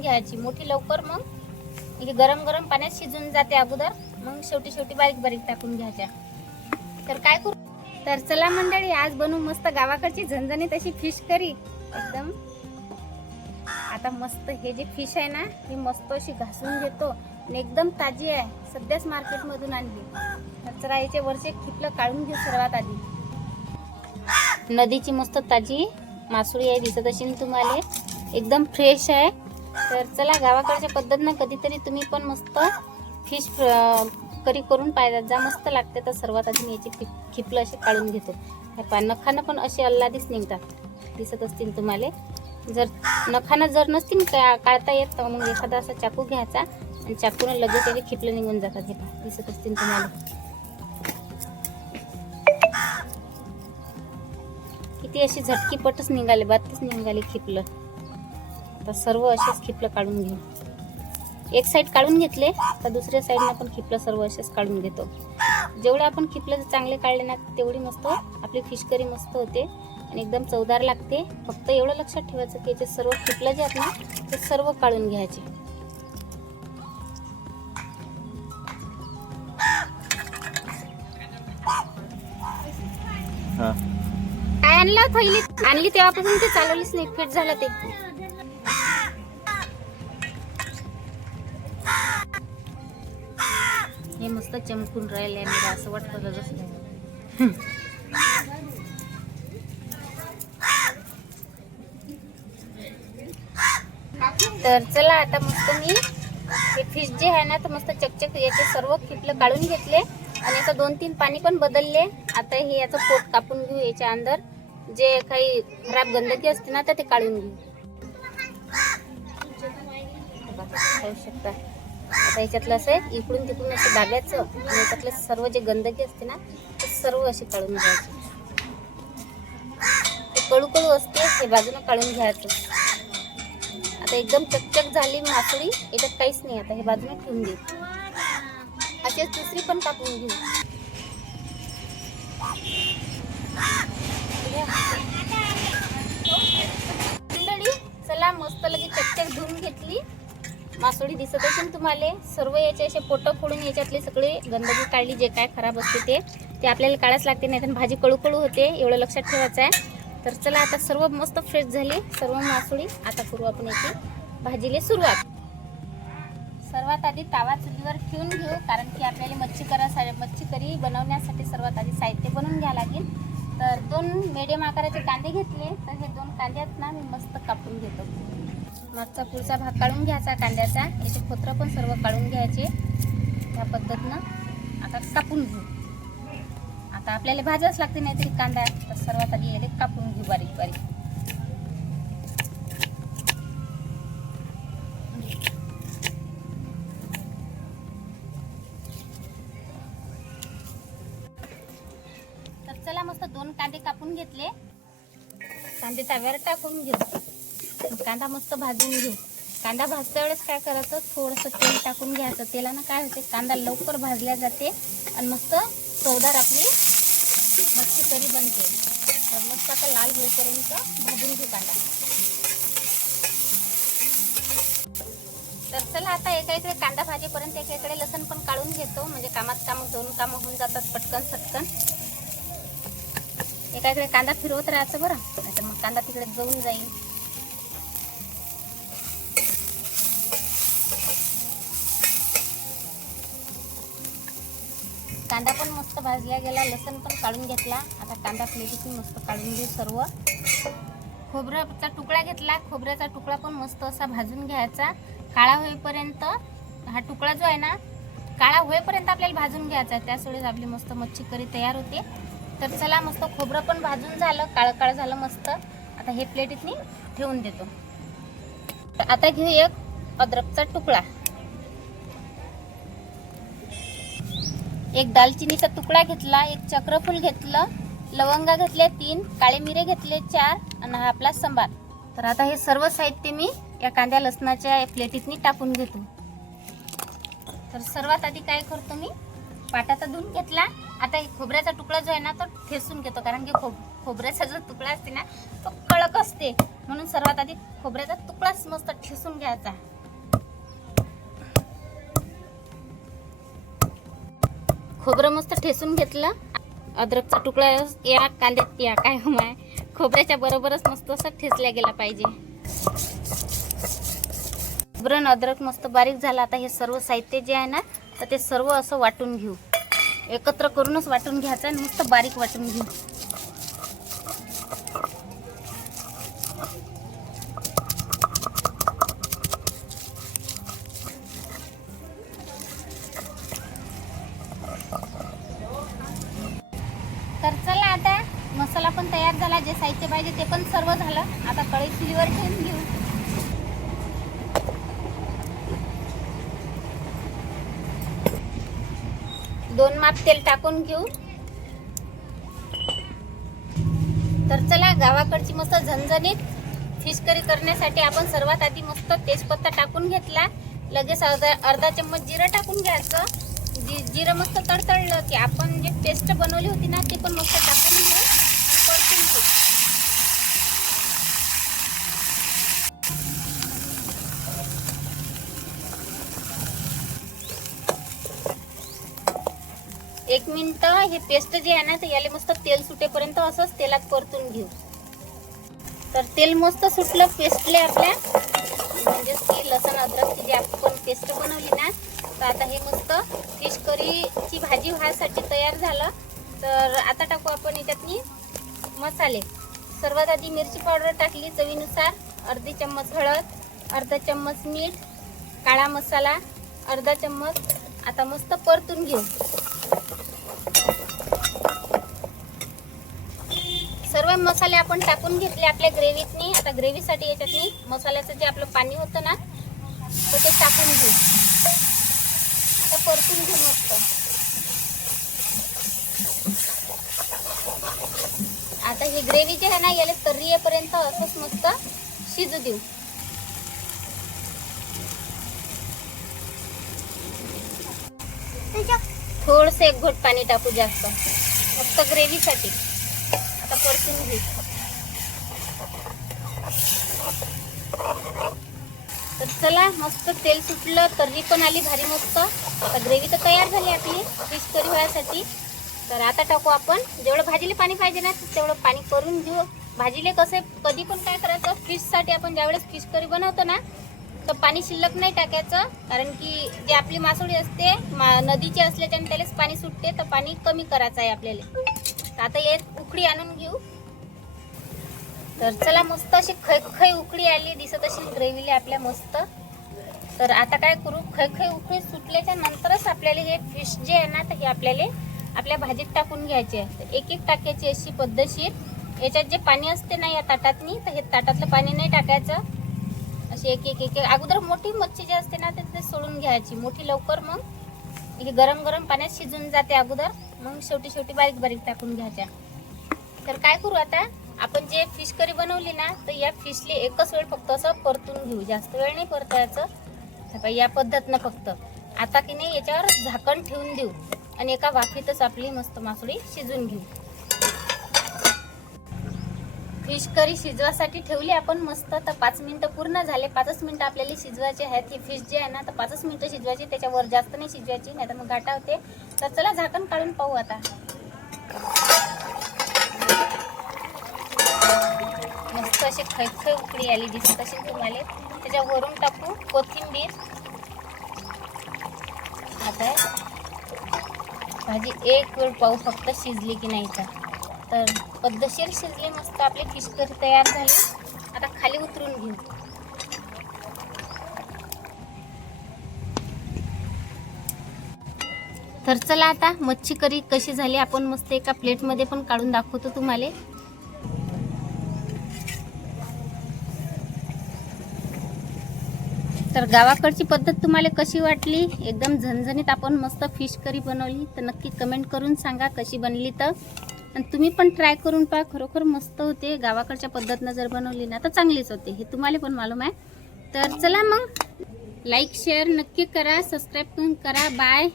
घ्यायची. मोठी लवकर मग हे गरम गरम पाण्यात शिजून जाते अगोदर. मग शेवटी शेवटी बारीक बारीक टाकून घ्यायच्या. तर काय करू? तर चला मंडळी आज बनवू मस्त गावाकडची झणझणीत तशी फिश करी एकदम. आता मस्त हे जे फिश आहे ना ही मस्त अशी घासून घेतो. आणि एकदम ताजी आहे. सध्याच मार्केटमधून आणली. तर चला याचे वरचे खिपलं काढून घेऊ सर्वात आधी. नदीची मस्त ताजी मासुळी आहे दिसत असेल तुम्हाला. एकदम फ्रेश आहे. तर चला गावाकडच्या पद्धतीनं कधीतरी तुम्ही पण मस्त फिश करी करून पाहिजे. जा मस्त लागते तर सर्वात आधी मी याची खिपलं असे काढून घेतो. पा नखानं पण असे अल्लादीच निघतात. दिसत असतील तुम्हाला. जर नखानं जर नसतील का काढता येत तर मग एखादा असा चाकू घ्यायचा आणि चाकूनं लगेच त्याचे खिपलं निघून जातात. हे दिसत असतील तुम्हाला. किती अशी झटकी पटच निघाले बातच निघाली खिपलं. आता सर्व असेच खिपलं काढून घेऊ. एक साईड काढून घेतले तर दुसऱ्या साईडनं पण खिपलं सर्व असेच काढून घेतो. जेवढे आपण खिपलं चांगले काढले ना तेवढी मस्त आपली फिश करी मस्त होते आणि एकदम चवदार लागते. फक्त एवढं लक्षात ठेवायचं की याचे सर्व खिपलं जे आहेत ना ते सर्व काढून घ्यायचे. हा. काय आणलं थैली? आणली तेव्हापासून ते चालवलीच नाही. फिट झालं ते. हे मस्त चमकून राहिले मला असं वाटतं जसं तर चला आता मस्त मी हे फिश जे आहे ना तर मस्त चकचक याचे सर्व खिटलं काढून घेतले आणि याचं दोन तीन पाणी पण बदलले. आता हे याचं पोट कापून घेऊ याच्या अंदर. जे काही खराब गंदगी असते ना तर ते काढून घेऊ. शकता आता याच्यातलं असं आहे, इकडून तिकडून असं दाब्याचं आणि याच्यातलं सर्व जे गंदगी असते ना ते सर्व असे काढून घ्यायचे. ते कळू असते हे बाजूनं काढून घ्यायचं. आता एकदम चकचक झाली मासळी याच्यात काहीच नाही आता हे बाजूने ठेवून देऊ. असेच दुसरी पण कापून घेऊ. मासोळी दिसत असेल तुम्हाला सर्व याचे असे पोटं फोडून याच्यातले सगळे गंदगी काढली जे काय खराब असते ते ते आपल्याला काढायच लागते नाही तर भाजी कळू कळू होते एवढं लक्षात ठेवायचं आहे. तर चला आता सर्व मस्त फ्रेश झाली सर्व मासोळी. आता करू आपण याची भाजीला सुरुवात. सर्वात आधी तावा चुलीवर ठेवून घेऊ कारण की आपल्याला मच्छी करा मच्छी करी बनवण्यासाठी सर्वात आधी साहित्य बनवून घ्यावं लागेल. तर दोन मिडियम आकाराचे कांदे घेतले तर हे दोन कांद्यात ना मी मस्त कापून घेतो. मागचा पुढचा भाग काढून घ्यायचा कांद्याचा. याचे खोत्र पण सर्व काढून घ्यायचे. त्या पद्धतीनं आता कापून घेऊ. आता आपल्याला भाजाच लागते नाहीतरी कांदा. तर सर्वात आधी याला कापून घेऊ बारीक बारीक. तर चला मस्त दोन कांदे कापून घेतले. कांदे तव्यावर टाकून घेऊ. कांदा मस्त भाजून घेऊ. कांदा भाजता वेळेस काय करायचं? थोडंसं तेल टाकून घ्यायचं. तेलानं काय होते? कांदा लवकर भाजल्या जाते आणि मस्त चवदार आपली मच्छी करी बनते. तर मस्त आता लाल होईपर्यंत भाजून घेऊ कांदा. तर चला आता एका इकडे कांदा भाजीपर्यंत एका इकडे लसण पण काढून घेतो. म्हणजे कामात काम दोन कामं होऊन जातात पटकन सटकन. एका इकडे कांदा फिरवत राहायचं बरं. नाहीतर मग कांदा तिकडे जळून जाईल. कांदा पण मस्त भाजला गेला लसण पण काढून घेतला. आता कांदा प्लेटीतून मस्त काढून घेऊ सर्व. खोबऱ्याचा तुकडा घेतला खोबऱ्याचा तुकडा पण मस्त असा भाजून घ्यायचा. काळा होईपर्यंत हा तुकडा जो आहे ना काळा होईपर्यंत आपल्याला भाजून घ्यायचा त्याच वेळेस आपली मस्त मच्छी करी तयार होते. तर चला मस्त खोबरं पण भाजून झालं काळं काळं झालं मस्त. आता हे प्लेटीतनी ठेवून देतो. आता घेऊ एक अद्रकचा तुकडा. एक दालचिनीचा तुकडा घेतला एक चक्रफूल घेतलं लवंगा घेतल्या तीन काळे मिरे घेतले चार आणि हा आपला सांबार. तर आता हे सर्व साहित्य मी या कांद्या लसणाच्या प्लेटीतनी टाकून घेतो. तर सर्वात आधी काय करतो मी? पाटाचा धुवून घेतला. आता हे खोबऱ्याचा तुकडा जो आहे ना तो ठेसून घेतो. कारण की खोब खोबऱ्याचा जो तुकडा असते ना तो कडक असते. म्हणून सर्वात आधी खोबऱ्याचा तुकडाच मस्त ठेसून घ्यायचा. खोबरं मस्त ठेसून घेतलं. अद्रकचा तुकडा या कांद्यात या काय हो माय? खोबऱ्याच्या बरोबरच मस्त असं ठेचल्या गेला पाहिजे. खोबरं आणि अद्रक मस्त बारीक झालं. आता हे सर्व साहित्य जे आहे ना तर ते सर्व असं वाटून घेऊ. एकत्र करूनच वाटून घ्यायचं आणि मस्त बारीक वाटून घेऊ. झाला जे साहित्य पाहिजे ते पण सर्व झालं. आता कढई चुलीवर ठेवून घेऊ. दोन माप तेल टाकून घेऊ. तर चला गावाकडची मस्त झणझणीत फिश करी करण्यासाठी आपण सर्वात आधी मस्त तेजपत्ता टाकून घेतला. लगेच अर्धा अर्धा चम्मच जिरं टाकून घ्यायचं. जिरं मस्त तडतडलं की आपण जे पेस्ट बनवली होती ना ती पण मस्त टाकून घेऊ आणि परतून घेऊ एक मिनिट हे पेस्ट जे आहे ना तर याला मस्त तेल सुटेपर्यंत असंच तेलात परतून घेऊ. तर तेल मस्त सुटलं पेस्टले आपल्या म्हणजेच की लसण अद्रकची जी आपण पेस्ट बनवली ना तर आता हे मस्त फिश करीची भाजी व्हायसाठी तयार झालं. तर आता टाकू आपण याच्यातनी मसाले. सर्वात आधी मिरची पावडर टाकली चवीनुसार अर्धी चम्मच हळद अर्धा चम्मच मीठ काळा मसाला अर्धा चम्मच आता मस्त परतून घेऊ. दोन मसाले आपण टाकून घेतले आपल्या ग्रेव्हीतनी. आता ग्रेव्हीसाठी याच्यातनी मसाल्याचं जे आपलं पाणी होतं ना तर ते टाकून घेऊ. आता परतून घेऊ मस्त. आता ही ग्रेव्ही जी आहे ना याला तर्री येईपर्यंत असंच मस्त शिजू देऊ. थोडस एक घोट पाणी टाकू जास्त. फक्त ग्रेव्हीसाठी. आता तर चला मस्त तेल सुटलं तर्री पण आली भारी मस्त. ग्रेव्ही तर तयार झाली आपली फिश करी व्हायसाठी तर आता टाकू आपण. जेवढं भाजीला पाणी पाहिजे ना तेवढं पाणी करून घेऊ. भाजीले कसं कधी पण काय करायचं फिशसाठी आपण ज्यावेळेस फिश करी बनवतो ना तर पाणी शिल्लक नाही टाकायचं. कारण की जे आपली मासोळी असते मा नदीची असल्याच्याने त्यालाच पाणी सुटते तर पाणी कमी करायचं आहे आपल्याला. आता एक उकडी आणून घेऊ. तर चला मस्त अशी खै खै उकडी आली दिसत अशी ग्रेव्हीला आपल्या मस्त. तर आता काय करू खै खै उकळी सुटल्याच्या नंतरच आपल्याला हे फिश जे आहे ना तर हे आपल्याला आपल्या भाजीत टाकून घ्यायचे आहे. तर एक एक टाकायची अशी पद्धतशीर. याच्यात जे पाणी असते ना या ताटातनी तर हे ताटातलं पाणी नाही टाकायचं. अशी एक एक एक एक अगोदर मोठी मच्छी जी असते ना तर ते सोडून घ्यायची. मोठी लवकर मग ही गरम गरम पाण्यात शिजून जाते अगोदर. मग शेवटी शेवटी बारीक बारीक टाकून घ्यायच्या. तर काय करू आता? आपण जे फिश करी बनवली ना तर या फिशले एकच वेळ फक्त असं परतून घेऊ. जास्त वेळ नाही परतायचं या पद्धतनं फक्त. आता की नाही याच्यावर झाकण ठेवून देऊ. आणि एका वाफीतच आपली मस्त मासोळी शिजून घेऊ. फिश करी शिजवासाठी ठेवली. आपण मस्त तर पाच मिनटं पूर्ण झाले. पाचच मिनटं आपल्याला शिजवायचे आहेत. ही फिश जे आहे ना तर पाचच मिनटं शिजवायची. त्याच्यावर जास्त नाही शिजवायची नाही तर मग घाटा होते. तर चला झाकण काढून पाहू आता. मस्त अशी खै उकडी उकळी आली दिसत असेल तुम्हाला. त्याच्यावरून टाकू कोथिंबीर. आता भाजी एक वेळ पाहू फक्त शिजली की नाही तर. तर पद्धतशीर शिजले मस्त आपली फिशकरी तयार झाली. आता खाली उतरून घेऊ. तर चला आता मच्छी करी कशी झाली आपण मस्त एका प्लेटमध्ये पण काढून दाखवतो तुम्हाला. तर गावाकडची पद्धत तुम्हाला कशी वाटली? एकदम झणझणीत आपण मस्त फिश करी बनवली. तर नक्की कमेंट करून सांगा कशी बनली तर. आणि तुम्ही पण ट्राय करून पहा खरोखर मस्त होते. गावाकडच्या पद्धतीनं जर बनवली ना तर चांगलीच होते. हे तुम्हाला पण मालूम आहे. तर चला मग लाईक शेअर नक्की करा सबस्क्राईब पण करा. बाय